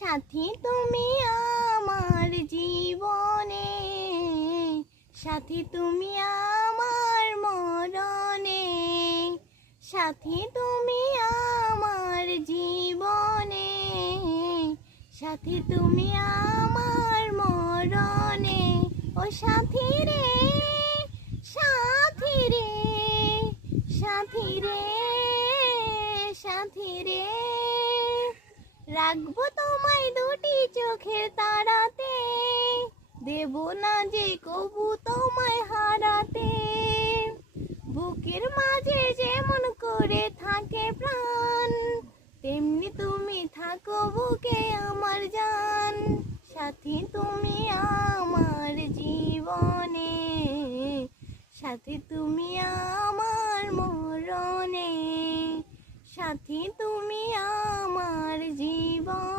সাথী তুমি আমার জীবনে, সাথী তুমি আমার মরণে, সাথী তুমি আমার জীবনে, সাথী তুমি আমার মরণে। ও সাথী রে, সাথী রে, সাথী রে, সাথী রে, রাখবো তোমায় দুটি চোখের তারাতে, দেব না যে কবু তোমায় হারাতে। বুকের মাঝে যেমন করে থাকে প্রাণ, তেমনি তুমি থাকো বুকে আমার জান। সাথী তুমি আমার জীবনে, সাথী তুমি আমার মরণে, সাথী তুমি আমার জীবন।